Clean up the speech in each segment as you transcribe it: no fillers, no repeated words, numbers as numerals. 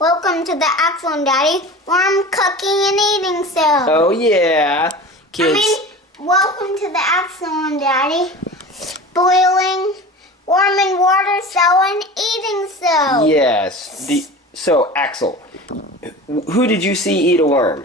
Welcome to the Axel and Daddy Worm Cooking and Eating Show. Oh yeah, kids. Welcome to the Axel and Daddy Boiling Worm and Water Show and Eating Show. Yes. So Axel, who did you see eat a worm?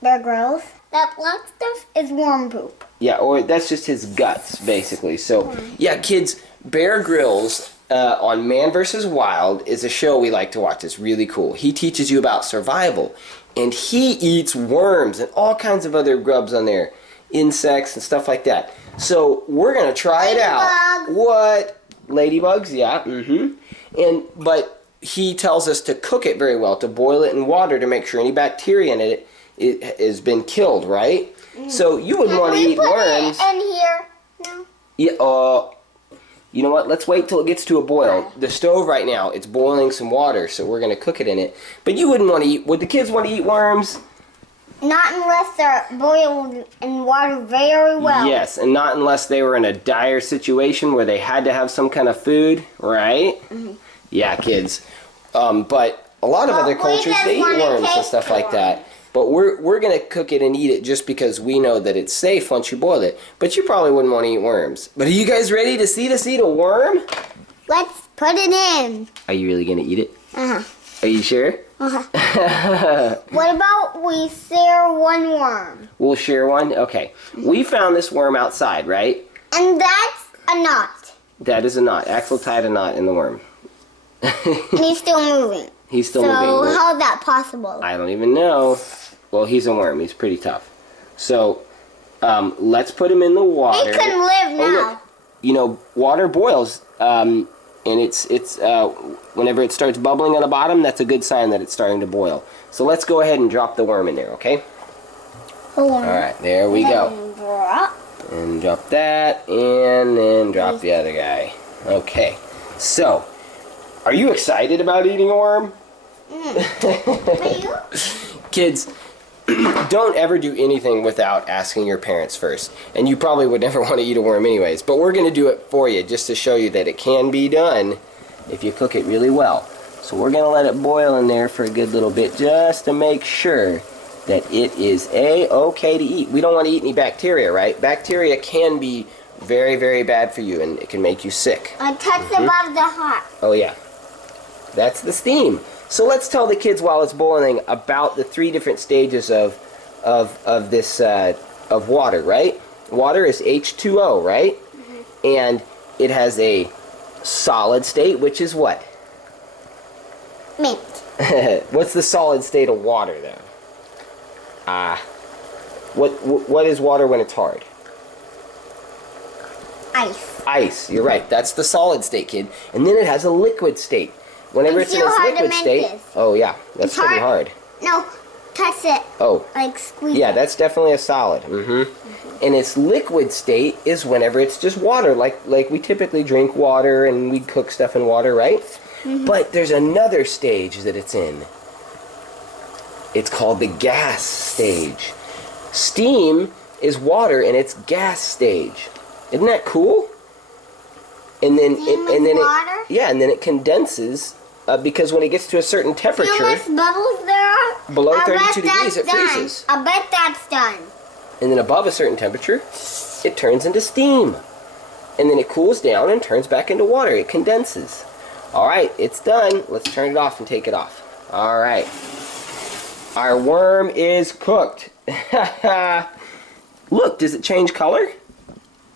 Bear Grylls. That black stuff is worm poop. Yeah, or that's just his guts, basically. So yeah, kids, Bear Grylls on Man vs. Wild is a show we like to watch. It's really cool. He teaches you about survival, and he eats worms and all kinds of other grubs on there, insects and stuff like that. So we're gonna try it out. What? Ladybugs? Yeah. But he tells us to cook it very well, to boil it in water to make sure any bacteria in it has been killed, right? So you wouldn't want to eat worms. In here? No. Yeah. You know what? Let's wait till it gets to a boil. The stove right now, it's boiling some water, so we're gonna cook it in it. But you wouldn't want to eat. Would the kids want to eat worms? Not unless they're boiled in water very well. Yes, and not unless they were in a dire situation where they had to have some kind of food, right? Yeah, kids. But a lot of other cultures, they eat worms and stuff like that. But we're going to cook it and eat it just because we know that it's safe once you boil it. But you probably wouldn't want to eat worms. But are you guys ready to see us eat a worm? Let's put it in. Are you really going to eat it? Uh-huh. Are you sure? Uh-huh. What about we share one worm? We'll share one? Okay. We found this worm outside, right? And that's a knot. That is a knot. Axel tied a knot in the worm. And he's still moving. He's still moving. So how is that possible? I don't even know. Well, he's a worm. He's pretty tough. So, let's put him in the water. He can live now. Oh, look. You know, water boils, and it's whenever it starts bubbling on the bottom, that's a good sign that it's starting to boil. So let's go ahead and drop the worm in there, okay? Hold on. All right, there we go. Drop. And drop that, and then drop the other guy. Okay. So, are you excited about eating a worm? Are you? Kids, don't ever do anything without asking your parents first. And you probably would never want to eat a worm anyways. But we're going to do it for you just to show you that it can be done if you cook it really well. So we're going to let it boil in there for a good little bit just to make sure that it is okay to eat. We don't want to eat any bacteria, right? Bacteria can be very, very bad for you, and it can make you sick. I touched above the hot. Oh, yeah. That's the steam. So let's tell the kids while it's boiling about the 3 different stages of water, right? Water is H2O, right? And it has a solid state, which is what? Mint. What's the solid state of water, though? What is water when it's hard? Ice. Ice. You're right. That's the solid state, kid. And then it has a liquid state. Whenever it's in its liquid state, oh yeah, that's pretty hard. No, touch it. Oh, like squeeze. Yeah, it. that's definitely a solid. And its liquid state is whenever it's just water, like we typically drink water and we cook stuff in water, right? But there's another stage that it's in. It's called the gas stage. Steam is water in its gas stage. Isn't that cool? And then and then it condenses because when it gets to a certain temperature, how much bubbles there are? Below 32 degrees, it freezes. I bet that's done. And then above a certain temperature, it turns into steam. And then it cools down and turns back into water. It condenses. All right, it's done. Let's turn it off and take it off. All right. Our worm is cooked. Look, does it change color?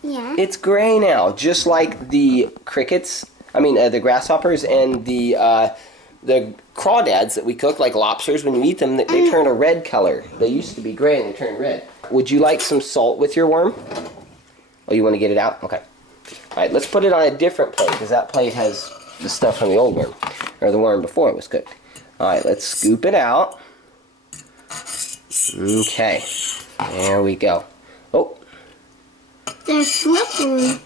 Yeah. It's gray now, just like the crickets. I mean, the grasshoppers and the crawdads that we cook, like lobsters. When you eat them, they turn a red color. They used to be gray and they turn red. Would you like some salt with your worm? Oh, you want to get it out? Okay. All right, let's put it on a different plate because that plate has the stuff from the old worm, or the worm before it was cooked. All right, let's scoop it out. Okay, there we go. Oh. They're slippery.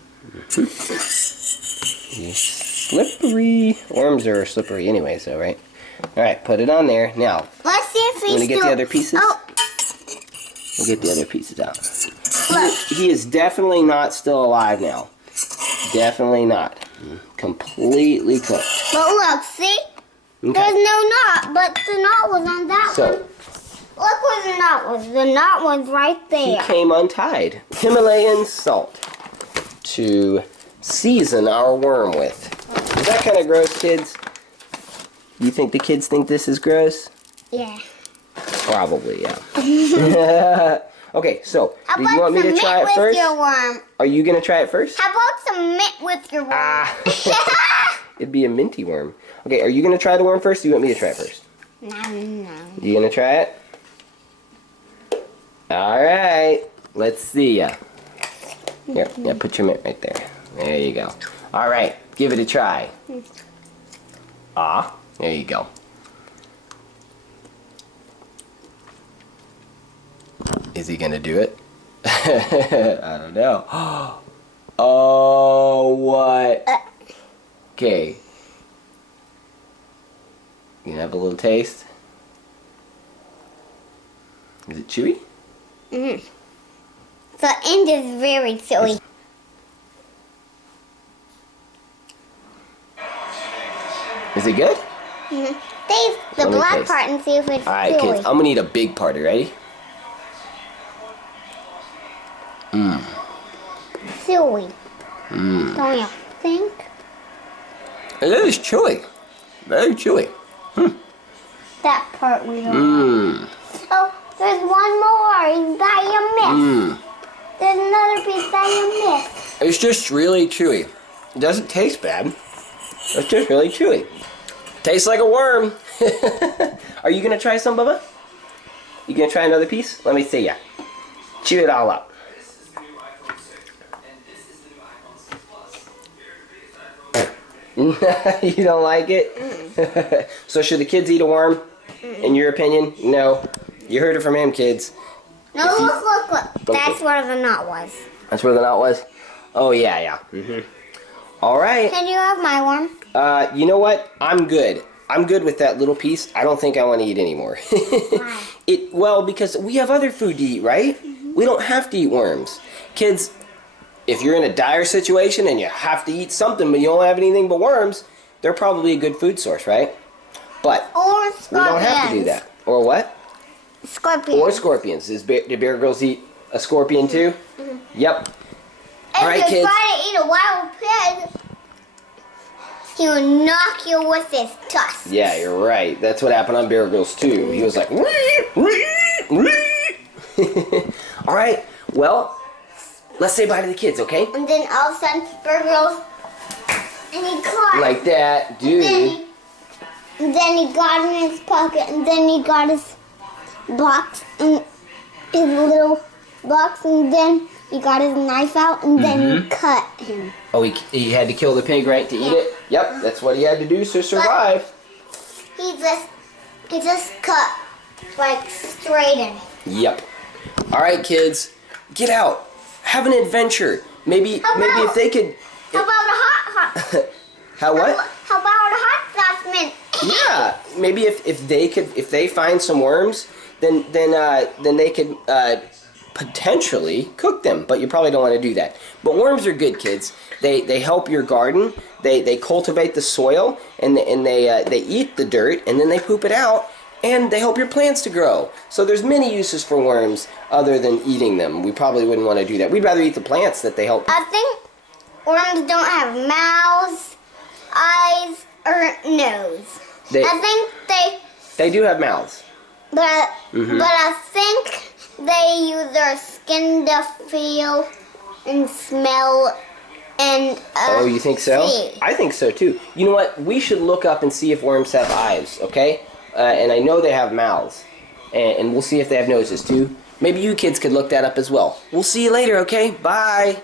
Slippery. Worms are slippery anyway, so right? Alright, put it on there. Now, let's see if he's want to get the other pieces? Oh. We'll get the other pieces out. Look. He is definitely not still alive now. Definitely not. Completely cooked. But look, see? Okay. There's no knot, but the knot was on that one. Look where the knot was. The knot was right there. He came untied. Himalayan salt to season our worm with. Is that kind of gross, kids? You think the kids think this is gross? Yeah. Probably, yeah. Okay, so, do you want me to try it first? Your worm? Are you going to try it first? How about some mint with your worm? It'd be a minty worm. Okay, are you going to try the worm first, or do you want me to try it first? No. You going to try it? Alright, let's see ya. Here, yeah, put your mint right there. There you go. Alright, give it a try. There you go. Is he gonna do it? I don't know. Oh, what? Okay. You gonna have a little taste? Is it chewy? Mm-hmm. The end is very chewy. Is it good? Mm-hmm. Taste the black part and see if it's Alright, chewy. kids, I'm gonna eat a big part. Are you ready? Chewy. Don't you think? It is chewy. Very chewy. That part we don't. Oh, there's one more that you missed. There's another piece that you missed. It's just really chewy. It doesn't taste bad. It's just really chewy. Tastes like a worm. Are you gonna try some, Bubba? You gonna try another piece? Let me see ya. Chew it all up. You don't like it? So should the kids eat a worm? In your opinion? No. You heard it from him, kids. No, look. That's where the knot was. That's where the knot was? Oh, yeah. All right. Can you have my worm? You know what? I'm good. I'm good with that little piece. I don't think I want to eat anymore. Why? Well, because we have other food to eat, right? We don't have to eat worms. Kids, if you're in a dire situation and you have to eat something but you don't have anything but worms, they're probably a good food source, right? But Or we scorpions. don't have to do that. Or what? Scorpions. Or scorpions. Did Bear Grylls eat a scorpion too? Yep. All right, if you kids. try to eat a wild pig, he will knock you with his tusks. Yeah, you're right. That's what happened on Bear Grylls too. He was like, all right. Well, let's say bye to the kids, okay? And then all of a sudden, Bear Grylls, and he caught. Like that, dude. And then he got in his pocket, and then he got his box, and his little box, and then he got his knife out, and then he cut him. Oh, he had to kill the pig, right, to eat it? Yep, that's what he had to do to survive. He just cut, like, straight in. Yep. All right, kids, get out. Have an adventure. Maybe if they could. How about a hot? How what? How about a hot sauce mint? Yeah, maybe if they find some worms, then they could potentially cook them. But you probably don't want to do that. But worms are good, kids. They help your garden. They cultivate the soil and they eat the dirt and then they poop it out. And they help your plants to grow. So there's many uses for worms other than eating them. We probably wouldn't want to do that. We'd rather eat the plants that they help. I think worms don't have mouths, eyes, or nose. I think they do have mouths. But I think they use their skin to feel and smell and oh, you think so? see. I think so too. You know what? We should look up and see if worms have eyes, okay? And I know they have mouths. And we'll see if they have noses too. Maybe you kids could look that up as well. We'll see you later, okay? Bye!